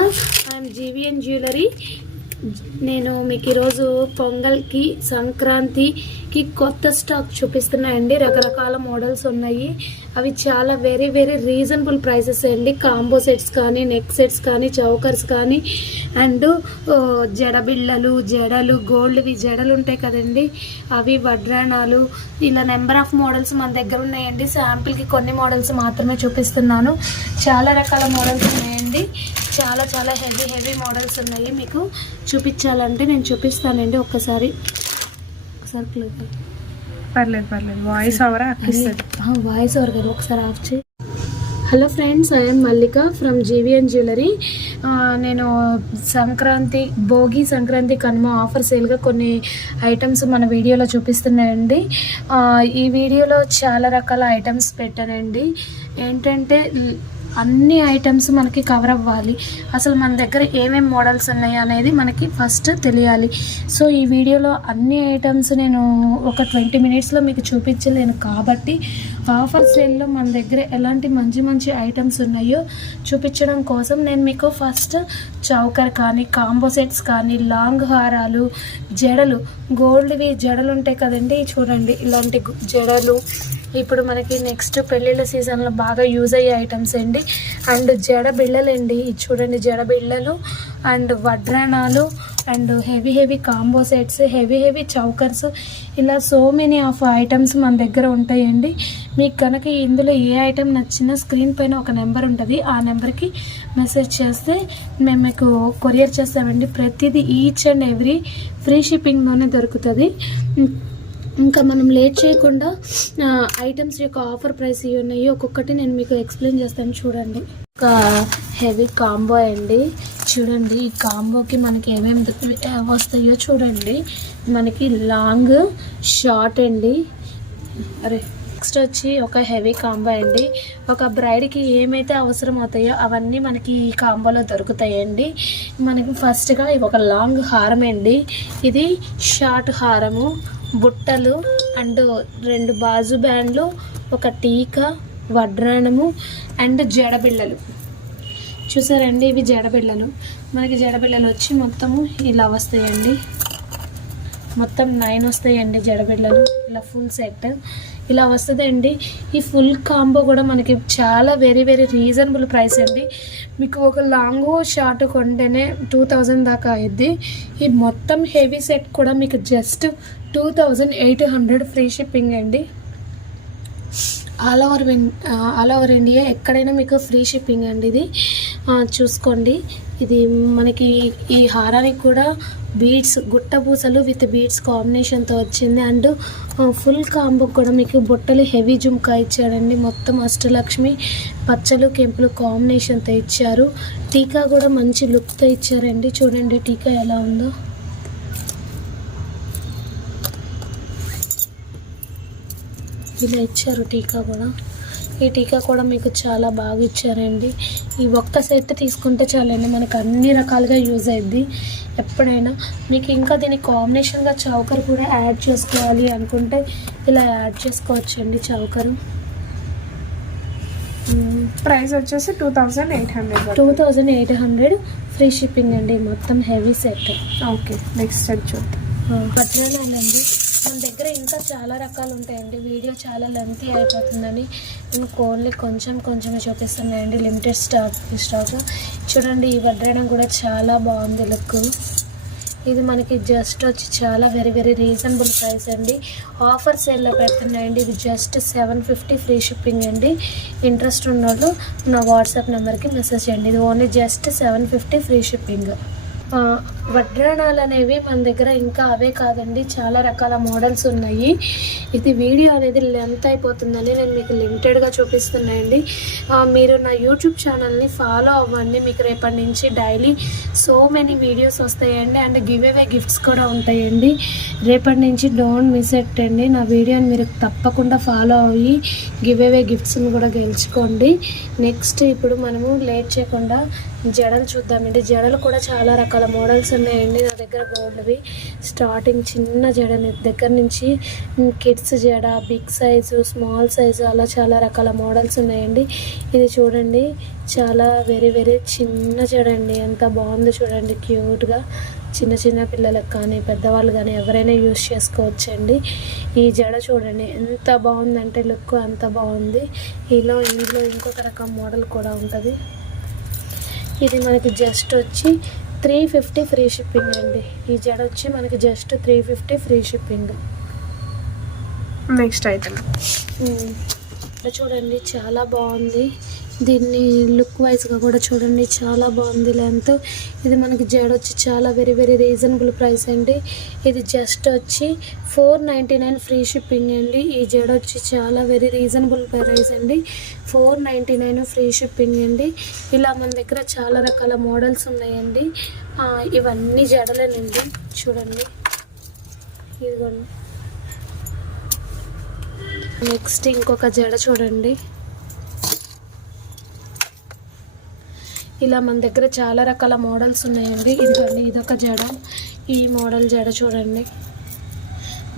I'm GVN jewellery. నేను మీకు ఈరోజు పొంగల్కి సంక్రాంతికి కొత్త స్టాక్ చూపిస్తున్నాయండి. రకరకాల మోడల్స్ ఉన్నాయి. అవి చాలా వెరీ వెరీ రీజనబుల్ ప్రైసెస్ అండి. కాంబో సెట్స్ కానీ, నెక్ సెట్స్ కానీ, చౌకర్స్ కానీ, అండ్ జడబిళ్ళలు, జడలు, గోల్డ్వి జడలు ఉంటాయి కదండి, అవి వడ్రాణాలు, ఇలా నెంబర్ ఆఫ్ మోడల్స్ మన దగ్గర ఉన్నాయండి. శాంపిల్కి కొన్ని మోడల్స్ మాత్రమే చూపిస్తున్నాను. చాలా రకాల మోడల్స్ ఉన్నాయండి. చాలా చాలా హెవీ మోడల్స్ ఉన్నాయి. మీకు చూపించాలంటే నేను చూపిస్తానండి. ఒకసారి పర్లేదు వాయిస్ ఓవర్ వాయిస్ ఓవర్ కదా, ఒకసారి ఆఫ్ చేయి. Hello friends, I'm Mallika from GVN jewellery. నేను భోగి సంక్రాంతి కనుమ ఆఫర్ సేల్గా కొన్ని ఐటమ్స్ మన వీడియోలో చూపిస్తున్నాయండి. ఈ వీడియోలో చాలా రకాల ఐటమ్స్ పెట్టానండి. ఏంటంటే అన్ని ఐటమ్స్ మనకి కవర్ అవ్వాలి. అసలు మన దగ్గర ఏమేమి మోడల్స్ ఉన్నాయి అనేది మనకి ఫస్ట్ తెలియాలి. సో ఈ వీడియోలో అన్ని ఐటమ్స్ నేను ఒక 20 మినిట్స్లో మీకు చూపించలేను కాబట్టి ఆఫర్ సేల్లో మన దగ్గర ఎలాంటి మంచి ఐటమ్స్ ఉన్నాయో చూపించడం కోసం నేను మీకు ఫస్ట్ చౌకర్ కానీ, కాంబో సెట్స్ కానీ, లాంగ్ హారాలు, జడలు, గోల్డ్వి జడలు ఉంటాయి కదండి, చూడండి ఇలాంటి జడలు ఇప్పుడు మనకి నెక్స్ట్ పెళ్ళిళ్ళ సీజన్లో బాగా యూజ్ అయ్యే ఐటమ్స్ అండి. అండ్ జడ బిళ్ళలండి, చూడండి జడ బిళ్ళలు, అండ్ వడ్రాణాలు, and heavy combo sets, heavy chokers, ఇలా సో మెనీ ఆఫ్ ఐటమ్స్ మన దగ్గర ఉంటాయండి. మీకు కనుక ఇందులో ఏ ఐటమ్ నచ్చినా స్క్రీన్ పైన ఒక నెంబర్ ఉంటుంది. ఆ నెంబర్కి మెసేజ్ చేస్తే మేము మీకు కొరియర్ చేస్తామండి. ప్రతిదీ ఈచ్ అండ్ ఎవ్రీ ఫ్రీ షిప్పింగ్లోనే దొరుకుతుంది. ఇంకా మనం లేట్ చేయకుండా ఐటమ్స్ యొక్క ఆఫర్ ప్రైస్ ఇవి ఉన్నాయి. ఒక్కొక్కటి నేను మీకు ఎక్స్ప్లెయిన్ చేస్తాను. చూడండి, ఒక హెవీ కాంబో అండి. చూడండి ఈ కాంబోకి మనకి ఏమేమి వస్తాయో చూడండి. మనకి లాంగ్, షార్ట్ అండి. నెక్స్ట్ వచ్చి ఒక హెవీ కాంబో అండి. ఒక బ్రైడ్కి ఏమైతే అవసరం అవుతాయో అవన్నీ మనకి ఈ కాంబోలో దొరుకుతాయండి. మనకి ఫస్ట్గా ఒక లాంగ్ హారం అండి. ఇది షార్ట్ హారము, బుట్టలు, అండ్ 2 బాజు బ్యాండ్లు, ఒక టీకా, వడ్రాణము, అండ్ జడబిళ్ళలు. చూసారండి, ఇవి జడబిళ్ళలు. మనకి జడబిళ్ళలు వచ్చి మొత్తము ఇలా వస్తాయండి. మొత్తం 9 వస్తాయండి జడబిళ్ళలు. ఇలా ఫుల్ సెట్ ఇలా వస్తుందండి. ఈ ఫుల్ కాంబో కూడా మనకి చాలా వెరీ రీజనబుల్ ప్రైస్ అండి. మీకు ఒక లాంగ్ షార్ట్ కొంటేనే 2000 దాకా అయ్యిద్ది. ఈ మొత్తం హెవీ సెట్ కూడా మీకు జస్ట్ 2800 ఫ్రీ షిప్పింగ్ అండి. ఆల్ ఓవర్ ఇండియా ఎక్కడైనా మీకు ఫ్రీ షిప్పింగ్ అండి. ఇది చూసుకోండి. ఇది మనకి ఈ హారానికి కూడా బీడ్స్, గుట్ట పూసలు విత్ బీడ్స్ కాంబినేషన్తో వచ్చింది. అండ్ ఫుల్ కాంబో కూడా మీకు బుట్టలు హెవీ జుమ్కా ఇచ్చాడండి. మొత్తం అష్టలక్ష్మి పచ్చలు, కెంపులు కాంబినేషన్తో ఇచ్చారు. టీకా కూడా మంచి లుక్తో ఇచ్చారండి. చూడండి టీకా ఎలా ఉందో. ఇలా ఇచ్చారు టీకా కూడా. ఈ టీకా కూడా మీకు చాలా బాగా ఇచ్చారండి. ఈ ఒక్క సెట్ తీసుకుంటే చాలండి, మనకు అన్ని రకాలుగా యూజ్ అయ్యిద్ది. ఎప్పుడైనా మీకు ఇంకా దీనికి కాంబినేషన్గా చౌకర్ కూడా యాడ్ చేసుకోవాలి అనుకుంటే ఇలా యాడ్ చేసుకోవచ్చండి చౌకరు. ప్రైస్ వచ్చేసి 2800 ఫ్రీ షిప్పింగ్ అండి. మొత్తం heavy set. Okay, next set చూద్దాం. వడ్రాణాలండి మన దగ్గర ఇంకా చాలా రకాలు ఉంటాయండి. వీడియో చాలా లెంతీ అయిపోతుందని నేను ఓన్లీ కొంచెమే చూపిస్తున్నాయండి. Limited stock. చూడండి ఈ వడ్రాణం కూడా చాలా బాగుంది లుక్. ఇది మనకి జస్ట్ వచ్చి చాలా వెరీ రీజనబుల్ ప్రైస్ అండి. ఆఫర్ సేల్లో పెడుతున్నాయండి. ఇది జస్ట్ 750 ఫ్రీ షిప్పింగ్ అండి. ఇంట్రెస్ట్ ఉన్నోళ్ళు నా వాట్సాప్ నెంబర్కి మెసేజ్ చేయండి. ఇది ఓన్లీ జస్ట్ 750 ఫ్రీ షిప్పింగ్. వడ్రాణాలు అనేవి మన దగ్గర ఇంకా అవే కాదండి, చాలా రకాల మోడల్స్ ఉన్నాయి. ఇది వీడియో అనేది లెంత్ అయిపోతుందని నేను మీకు లిమిటెడ్గా చూపిస్తున్నాయండి. మీరు నా యూట్యూబ్ ఛానల్ని ఫాలో అవ్వండి. మీకు రేపటి నుంచి డైలీ సో మెనీ వీడియోస్ వస్తాయండి. అండ్ గివ్ అవే గిఫ్ట్స్ కూడా ఉంటాయండి. రేపటి నుంచి డోంట్ మిస్ ఇట్ అండి. నా వీడియోని మీరు తప్పకుండా ఫాలో అయ్యి గివ్ అవే గిఫ్ట్స్ని కూడా గెలుచుకోండి. నెక్స్ట్ ఇప్పుడు మనము లేట్ చేయకుండా జడలు చూద్దామండి. జడలు కూడా చాలా రకాల రకాల మోడల్స్ ఉన్నాయండి నా దగ్గర గోల్డ్వి. స్టార్టింగ్ చిన్న జడ దగ్గర నుంచి కిడ్స్ జడ, బిగ్ సైజు, స్మాల్ సైజు అలా చాలా రకాల మోడల్స్ ఉన్నాయండి. ఇది చూడండి, చాలా వెరీ వెరీ చిన్న జడ అండి. ఎంత బాగుందో చూడండి, క్యూట్గా. చిన్న చిన్న పిల్లలకు కానీ పెద్దవాళ్ళు కానీ ఎవరైనా యూస్ చేసుకోవచ్చండి. ఈ జడ చూడండి ఎంత బాగుందంటే లుక్ అంత బాగుంది. ఇందులో ఇంకొక రకం మోడల్ కూడా ఉంటుంది. ఇది మనకి జస్ట్ వచ్చి 350 ఫ్రీ షిప్పింగ్ అండి. ఈ జడ వచ్చి మనకి just 350 free shipping. Next item చూడండి, చాలా బాగుంది. దీన్ని లుక్ వైజ్గా కూడా చూడండి, చాలా బాగుంది లెంత్. ఇది మనకి జడ వచ్చి చాలా వెరీ వెరీ రీజనబుల్ ప్రైస్ అండి. ఇది జస్ట్ వచ్చి 499 ఫ్రీ షిప్పింగ్ అండి. ఈ జడ వచ్చి చాలా వెరీ రీజనబుల్ ప్రైస్ అండి. 499 ఫ్రీ షిప్పింగ్ అండి. ఇలా మన దగ్గర చాలా రకాల మోడల్స్ ఉన్నాయండి. ఇవన్నీ జడలేనండి, చూడండి. ఇదిగోండి. నెక్స్ట్ ఇంకొక జడ చూడండి. ఇలా మన దగ్గర చాలా రకాల మోడల్స్ ఉన్నాయండి. ఇదిగోండి, ఇదొక జడ. ఈ మోడల్ జడ చూడండి,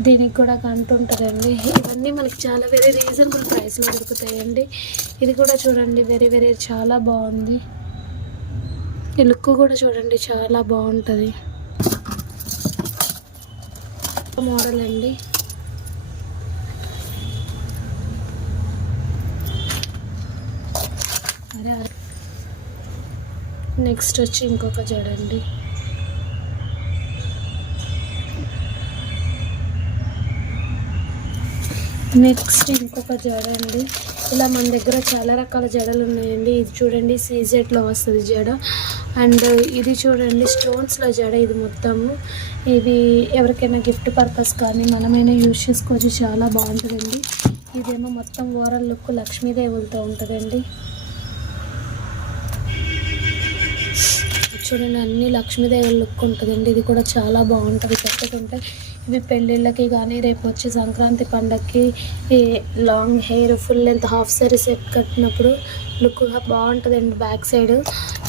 దీనికి కూడా గంట ఉంటుందండి. ఇవన్నీ మనకి చాలా వెరీ రీజనబుల్ ప్రైస్లో దొరుకుతాయండి. ఇది కూడా చూడండి, వెరీ వెరీ చాలా బాగుంది. ఈ లుక్ కూడా చూడండి, చాలా బాగుంటుంది. మోడల్ అండి. నెక్స్ట్ వచ్చి ఇంకొక జడ అండి. నెక్స్ట్ ఇంకొక జడ అండి. ఇలా మన దగ్గర చాలా రకాల జడలు ఉన్నాయండి. ఇది చూడండి, సీజెట్లో వస్తుంది జడ. అండ్ ఇది చూడండి, స్టోన్స్లో జడ. ఇది మొత్తము ఇది ఎవరికైనా గిఫ్ట్ పర్పస్ కానీ మనమైనా యూజ్ చేసుకోవచ్చు, చాలా బాగుంటుందండి. ఇదేమో మొత్తం ఓవరాల్ లుక్ లక్ష్మీదేవులతో ఉంటుందండి. చూడండి, అన్ని లక్ష్మీదేవి లుక్ ఉంటుందండి. ఇది కూడా చాలా బాగుంటుంది పెట్టుకుంటే. ఇవి పెళ్ళిళ్ళకి కానీ రేపు వచ్చే సంక్రాంతి పండగకి ఈ long hair full length half sorry set కట్టినప్పుడు లుక్గా బాగుంటుందండి. బ్యాక్ సైడ్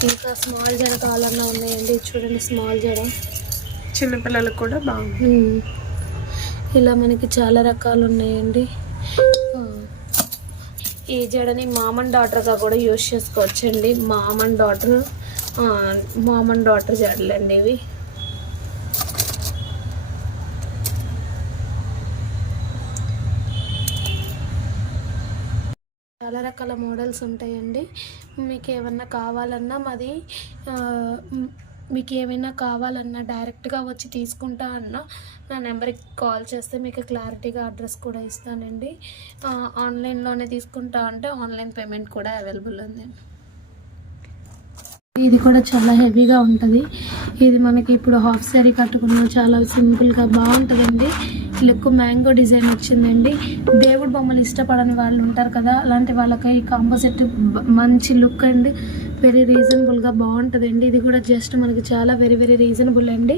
ఇంకా స్మాల్ జడ కావాలన్నా ఉన్నాయండి. చూడండి, స్మాల్ జడ చిన్నపిల్లలకు కూడా బాగుంది. ఇలా మనకి చాలా రకాలు ఉన్నాయండి. ఈ జడని మామ్ అండ్ డాటర్గా కూడా యూజ్ చేసుకోవచ్చండి. మామ్ అండ్ డాటర్ జడలండి ఇవి. చాలా రకాల మోడల్స్ ఉంటాయండి. మీకు ఏమన్నా కావాలన్నా డైరెక్ట్గా వచ్చి తీసుకుంటా అన్నా నా నెంబర్కి కాల్ చేస్తే మీకు క్లారిటీగా అడ్రస్ కూడా ఇస్తానండి. ఆన్లైన్లోనే తీసుకుంటా అంటే ఆన్లైన్ పేమెంట్ కూడా అవైలబుల్ ఉంది. ఇది కూడా చాలా హెవీగా ఉంటుంది. ఇది మనకి ఇప్పుడు హాఫ్ శారీ కట్టుకున్న చాలా సింపుల్గా బాగుంటుందండి. లుక్ మ్యాంగో డిజైన్ వచ్చిందండి. దేవుడు బొమ్మలు ఇష్టపడని వాళ్ళు ఉంటారు కదా, అలాంటి వాళ్ళకి ఈ కాంబో సెట్ మంచి లుక్ అండి. వెరీ రీజనబుల్గా బాగుంటుందండి. ఇది కూడా జస్ట్ మనకి చాలా వెరీ వెరీ రీజనబుల్ అండి.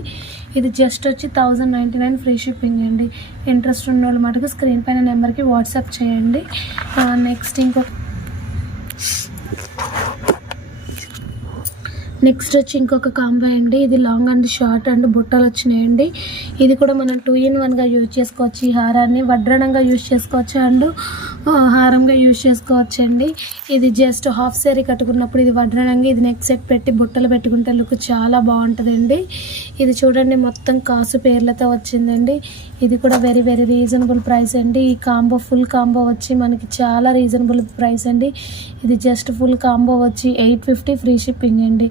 ఇది జస్ట్ వచ్చి 1099 ఫ్రీ షిప్పింగ్ అండి. ఇంట్రెస్ట్ ఉన్న వాళ్ళు మటుకు స్క్రీన్ పైన నెంబర్కి వాట్సాప్ చేయండి. నెక్స్ట్ వచ్చి ఇంకొక కాంబో అండి. ఇది లాంగ్ అండ్ షార్ట్ అండ్ బుట్టలు వచ్చినాయండి. ఇది కూడా మనం 2-in-1గా యూజ్ చేసుకోవచ్చు. ఈ హారాన్ని వడ్రణంగా యూజ్ చేసుకోవచ్చు అండ్ హారంగా యూజ్ చేసుకోవచ్చు అండి. ఇది జస్ట్ హాఫ్ శారీ కట్టుకున్నప్పుడు ఇది వడ్రణంగా, ఇది నెక్ సెట్ పెట్టి బుట్టలు పెట్టుకుంటే లుక్ చాలా బాగుంటుందండి. ఇది చూడండి, మొత్తం కాసు పేర్లతో వచ్చిందండి. ఇది కూడా వెరీ వెరీ రీజనబుల్ ప్రైస్ అండి. ఈ కాంబో ఫుల్ కాంబో వచ్చి మనకి చాలా రీజనబుల్ ప్రైస్ అండి. ఇది జస్ట్ ఫుల్ కాంబో వచ్చి 850 ఫ్రీ షిప్పింగ్ అండి.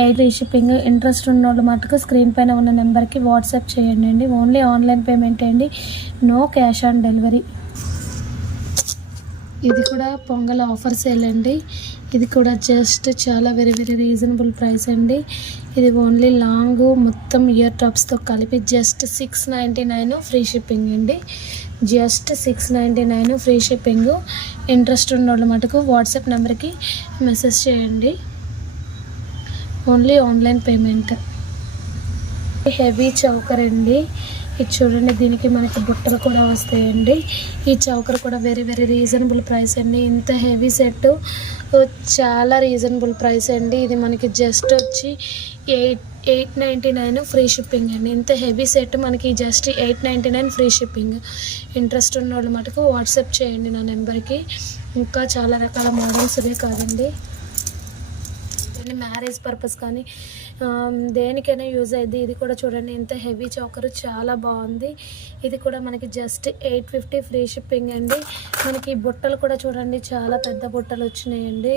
8 ఫ్రీ షిప్పింగ్. ఇంట్రెస్ట్ ఉన్న వాళ్ళు మటుకు స్క్రీన్ పైన ఉన్న నెంబర్కి వాట్సాప్ చేయండి అండి. ఓన్లీ ఆన్లైన్ పేమెంట్ అండి, నో క్యాష్ ఆన్ డెలివరీ. ఇది కూడా పొంగల్ ఆఫర్ సేల్ అండి. ఇది కూడా జస్ట్ చాలా వెరీ వెరీ రీజనబుల్ ప్రైస్ అండి. ఇది ఓన్లీ లాంగ్ మొత్తం ఇయర్ టాప్స్తో కలిపి జస్ట్ 699 ఫ్రీ షిప్పింగ్ అండి. Just 699 free shipping. ఇంట్రెస్ట్ ఉన్న వాళ్ళు మటుకు వాట్సాప్ నెంబర్కి మెసేజ్ చేయండి. Only online payment. Heavy choker అండి. ఇది చూడండి, దీనికి మనకి బుట్టలు కూడా వస్తాయండి. ఈ చౌకర్ కూడా వెరీ వెరీ రీజనబుల్ ప్రైస్ అండి. ఇంత హెవీ సెట్ చాలా రీజనబుల్ ప్రైస్ అండి. ఇది మనకి జస్ట్ వచ్చి 899 ఫ్రీ షిప్పింగ్ అండి. ఇంత హెవీ సెట్ మనకి జస్ట్ 899 ఫ్రీ షిప్పింగ్. ఇంట్రెస్ట్ ఉన్న వాళ్ళు మటుకు వాట్సాప్ చేయండి నా నెంబర్కి. ఇంకా చాలా రకాల మోడల్స్ ఇవే కాదండి, మ్యారేజ్ పర్పస్ కానీ దేనికైనా యూజ్ అయ్యింది. ఇది కూడా చూడండి ఎంత హెవీ చౌకర్, చాలా బాగుంది. ఇది కూడా మనకి జస్ట్ 850 ఫ్రీ షిప్పింగ్ అండి. మనకి బుట్టలు కూడా చూడండి చాలా పెద్ద బుట్టలు వచ్చినాయండి.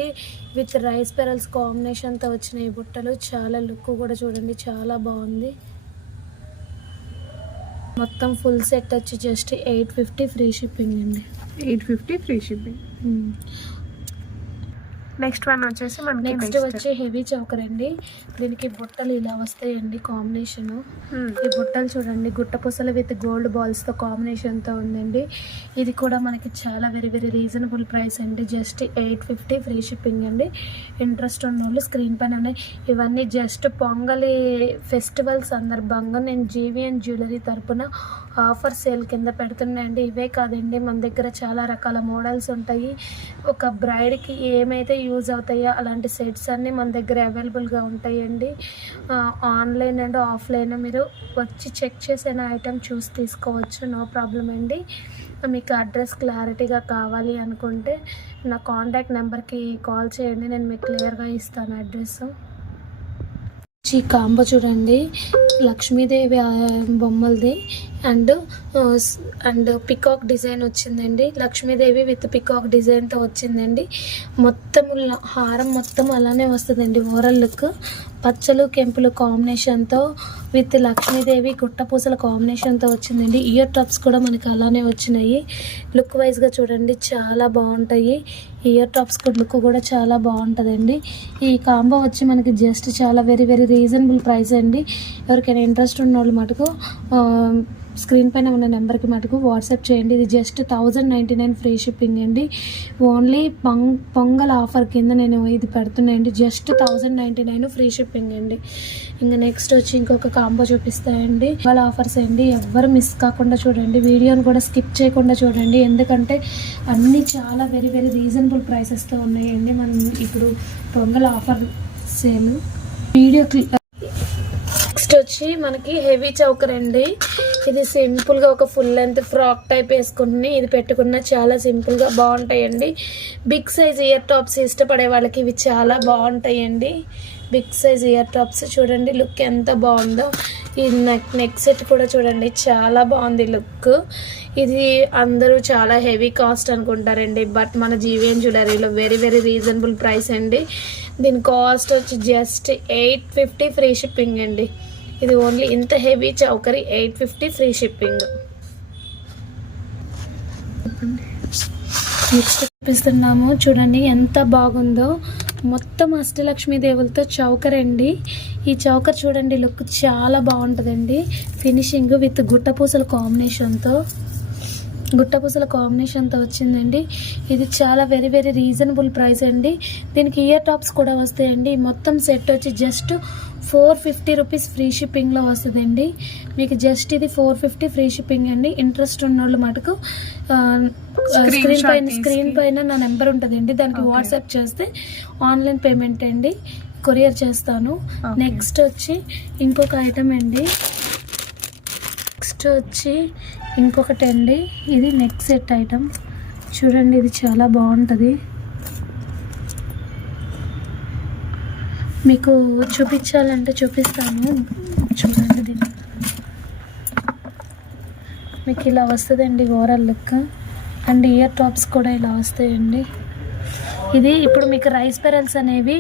విత్ రైస్ పెరల్స్ కాంబినేషన్తో వచ్చినాయి బుట్టలు. చాలా లుక్ కూడా చూడండి చాలా బాగుంది. మొత్తం ఫుల్ సెట్ వచ్చి జస్ట్ 850 ఫ్రీ షిప్పింగ్ అండి. 850 ఫ్రీ షిప్పింగ్. నెక్స్ట్ వన్ వచ్చేసి మనకి నెక్స్ట్ వచ్చి హెవీ చౌకర్ అండి. దీనికి బుట్టలు ఇలా వస్తాయండి కాంబినేషన్. ఈ బుట్టలు చూడండి గుట్ట పూసలు విత్ గోల్డ్ బాల్స్తో కాంబినేషన్తో ఉందండి. ఇది కూడా మనకి చాలా వెరీ వెరీ రీజనబుల్ ప్రైస్ అండి. జస్ట్ 850 ఫ్రీ షిప్పింగ్ అండి. ఇంట్రెస్ట్ ఉన్న వాళ్ళు స్క్రీన్ పైన ఉన్నాయి. ఇవన్నీ జస్ట్ పొంగలి ఫెస్టివల్ సందర్భంగా నేను జీవీఎన్ జ్యువెలరీ తరపున ఆఫర్ సేల్ కింద పెడుతున్నాయండి. ఇవే కాదండి మన దగ్గర చాలా రకాల మోడల్స్ ఉంటాయి. ఒక బ్రైడ్కి ఏమైతే యూజ్ అవుతాయో అలాంటి సెట్స్ అన్నీ మన దగ్గర అవైలబుల్గా ఉంటాయండి. ఆన్లైన్ అండ్ ఆఫ్లైన్ మీరు వచ్చి చెక్ చేసిన ఐటెం చూసి తీసుకోవచ్చు, నో ప్రాబ్లం అండి. మీకు అడ్రస్ క్లారిటీగా కావాలి అనుకుంటే నా కాంటాక్ట్ నెంబర్కి కాల్ చేయండి, నేను మీకు క్లియర్గా ఇస్తాను అడ్రస్. ఈ కాంబో చూడండి లక్ష్మీదేవి బొమ్మలది అండ్ పికాక్ డిజైన్ వచ్చిందండి. లక్ష్మీదేవి విత్ పికాక్ డిజైన్తో వచ్చిందండి. మొత్తం హారం మొత్తం అలానే వస్తుందండి. ఓవరాల్ లుక్ పచ్చలు కెంపులు కాంబినేషన్తో విత్ లక్ష్మీదేవి గుట్టపూసల కాంబినేషన్తో వచ్చిందండి. ఇయర్ టాప్స్ కూడా మనకి అలానే వచ్చినాయి. లుక్ వైజ్గా చూడండి చాలా బాగుంటాయి. ఇయర్ టాప్స్ లుక్ కూడా చాలా బాగుంటుందండి. ఈ కాంబో వచ్చి మనకి జస్ట్ చాలా వెరీ వెరీ రీజనబుల్ ప్రైస్ అండి. ఎవరికైనా ఇంట్రెస్ట్ ఉన్న వాళ్ళు మటుకు స్క్రీన్ పైన ఉన్న నెంబర్కి మటుకు వాట్సాప్ చేయండి. ఇది జస్ట్ 1099 ఫ్రీ షిప్పింగ్ అండి. ఓన్లీ పొంగల్ ఆఫర్ కింద నేను ఇది పెడుతున్నాయండి. జస్ట్ 1099 ఫ్రీ షిప్పింగ్ అండి. ఇంకా నెక్స్ట్ వచ్చి ఇంకొక కాంబో చూపిస్తాయండి. పొంగల్ ఆఫర్స్ అండి, ఎవ్వరు మిస్ కాకుండా చూడండి, వీడియోని కూడా స్కిప్ చేయకుండా చూడండి. ఎందుకంటే అన్నీ చాలా వెరీ వెరీ రీజనబుల్ ప్రైసెస్తో ఉన్నాయండి. మనం ఇప్పుడు pongal offer sale video next వచ్చి మనకి హెవీ చౌకర్ అండి. ఇది సింపుల్గా ఒక ఫుల్ లెంత్ ఫ్రాక్ టైప్ వేసుకుని ఇది పెట్టుకున్న చాలా సింపుల్గా బాగుంటాయండి. బిగ్ సైజ్ ఇయర్ టాప్స్ ఇష్టపడే వాళ్ళకి ఇవి చాలా బాగుంటాయండి. బిగ్ సైజ్ ఇయర్ టాప్స్ చూడండి లుక్ ఎంత బాగుందో. ఈ నెక్ సెట్ కూడా చూడండి చాలా బాగుంది లుక్. ఇది అందరూ చాలా హెవీ కాస్ట్ అనుకుంటారండి, బట్ మన జీవీఎన్ జ్యువెలరీలో వెరీ వెరీ రీజనబుల్ ప్రైస్ అండి. దీని కాస్ట్ వచ్చి జస్ట్ 850 ఫ్రీ షిప్పింగ్ అండి. ఇది ఓన్లీ ఇంత హెవీ చౌకరీ 850 ఫ్రీ షిప్పింగ్. నెక్స్ట్ చూపిస్తున్నాము చూడండి ఎంత బాగుందో. మొత్తం అష్టలక్ష్మీ దేవులతో చౌకర్ అండి. ఈ చౌకర్ చూడండి లుక్ చాలా బాగుంటుందండి. ఫినిషింగ్ విత్ గుట్టపూసల కాంబినేషన్తో వచ్చిందండి. ఇది చాలా వెరీ వెరీ రీజనబుల్ ప్రైస్ అండి. దీనికి ఇయర్ టాప్స్ కూడా వస్తాయండి. మొత్తం సెట్ వచ్చి జస్ట్ 450 రూపీస్ ఫ్రీ షిప్పింగ్లో వస్తుందండి. మీకు జస్ట్ ఇది 450 ఫ్రీ షిప్పింగ్ అండి. ఇంట్రెస్ట్ ఉన్న వాళ్ళు మటుకు స్క్రీన్ పైన నా నెంబర్ ఉంటుందండి, దానికి వాట్సాప్ చేస్తే ఆన్లైన్ పేమెంట్ అండి, కొరియర్ చేస్తాను. నెక్స్ట్ వచ్చి ఇంకొక ఐటమ్ అండి. నెక్స్ట్ వచ్చి ఇంకొకటి అండి, ఇది నెక్ సెట్ ఐటమ్ చూడండి. ఇది చాలా బాగుంటుంది. మీకు చూపించాలంటే చూపిస్తాను చూడండి. దీన్ని మీకు ఇలా వస్తుందండి overall look. And ear tops కూడా ఇలా వస్తాయండి. ఇది ఇప్పుడు మీకు రైస్ పెరల్స్ అనేవి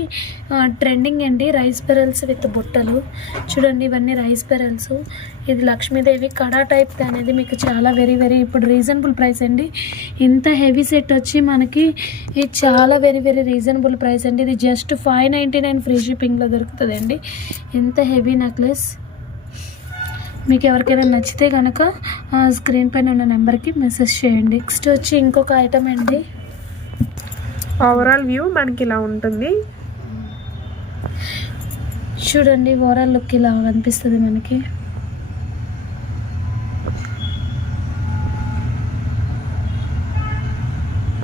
ట్రెండింగ్ అండి. రైస్ పెరల్స్ విత్ బుట్టలు చూడండి, ఇవన్నీ రైస్ పెరల్స్. ఇది లక్ష్మీదేవి కడా టైప్ అనేది మీకు చాలా వెరీ వెరీ ఇప్పుడు రీజనబుల్ ప్రైస్ అండి. ఇంత హెవీ సెట్ వచ్చి మనకి ఇది చాలా వెరీ వెరీ రీజనబుల్ ప్రైస్ అండి. ఇది జస్ట్ 599 ఫ్రీ షిప్పింగ్లో దొరుకుతుందండి. ఇంత హెవీ నెక్లెస్ మీకు ఎవరికైనా నచ్చితే కనుక స్క్రీన్ పైన ఉన్న నెంబర్కి మెసేజ్ చేయండి. నెక్స్ట్ వచ్చి ఇంకొక ఐటమ్ అండి. ఓవరాల్ వ్యూ మనకి ఇలా ఉంటుంది చూడండి. ఓవరాల్ లుక్ ఇలా అనిపిస్తుంది మనకి.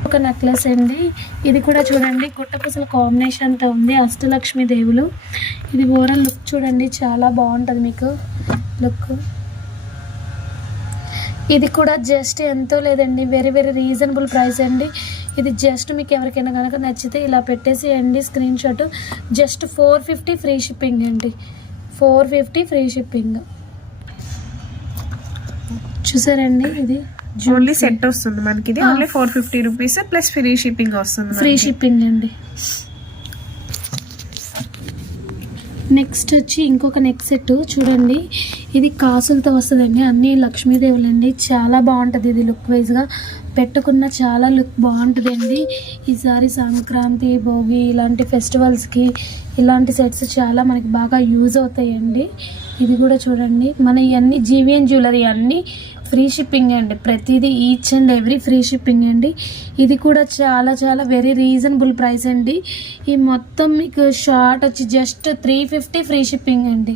ఒక నెక్లెస్ అండి. ఇది కూడా చూడండి గుట్టపూసల కాంబినేషన్తో ఉంది. అష్టలక్ష్మి దేవులు. ఇది ఓవరాల్ లుక్ చూడండి, చాలా బాగుంటుంది మీకు లుక్. ఇది కూడా జస్ట్ ఎంతో లేదండి, వెరీ వెరీ రీజనబుల్ ప్రైస్ అండి. ఇది జస్ట్ మీకు ఎవరికైనా కనుక నచ్చితే ఇలా పెట్టేసేయండి screen shot. Just 450 free shipping అండి. 450 ఫ్రీ షిప్పింగ్. చూసారండి, ఇది ఓన్లీ సెట్ వస్తుంది మనకి. ఇది only 450 rupees plus free shipping వస్తుంది. ఫ్రీ షిప్పింగ్ అండి. నెక్స్ట్ వచ్చి ఇంకొక నెక్ సెట్ చూడండి. ఇది కాసులతో వస్తుందండి. అన్నీ లక్ష్మీదేవులు అండి. చాలా బాగుంటుంది. ఇది లుక్ వైజ్గా పెట్టుకున్న చాలా లుక్ బాగుంటుందండి. ఈసారి సంక్రాంతి, భోగి ఇలాంటి ఫెస్టివల్స్కి ఇలాంటి సెట్స్ చాలా మనకి బాగా యూజ్ అవుతాయండి. ఇది కూడా చూడండి, మన ఇవన్నీ జీవీఎన్ జ్యువెలరీ అన్నీ ఫ్రీ షిప్పింగ్ అండి. ప్రతిదీ each and every free shipping అండి. ఇది కూడా చాలా చాలా వెరీ రీజనబుల్ ప్రైస్ అండి. ఈ మొత్తం మీకు షార్ట్ వచ్చి జస్ట్ 350 ఫ్రీ షిప్పింగ్ అండి.